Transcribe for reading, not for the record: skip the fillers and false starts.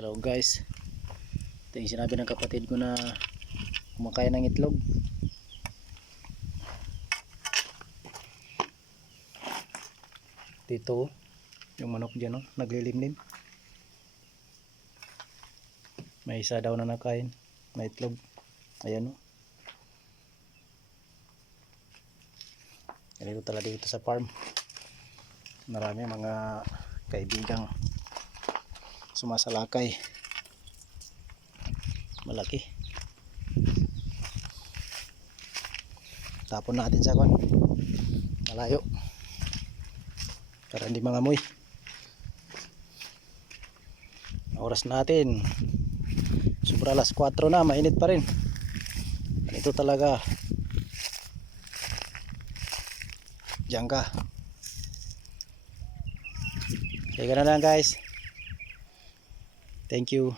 Hello guys, ito yung sinabi ng kapatid ko na kumakain ng itlog. Dito yung manok dyan, no? Naglilimlim. May isa daw na nakain na itlog. Ayan, no? Ganito talaga dito sa farm. Marami mga kaibigang sumasalakay. Malaki. Tapon natin sa kwan. Malayo. Para hindi mangamoy. Oras natin. Sobra alas 4 na. Mainit pa rin. Ganito talaga. Diyan ka. Kaya na lang guys. Thank you.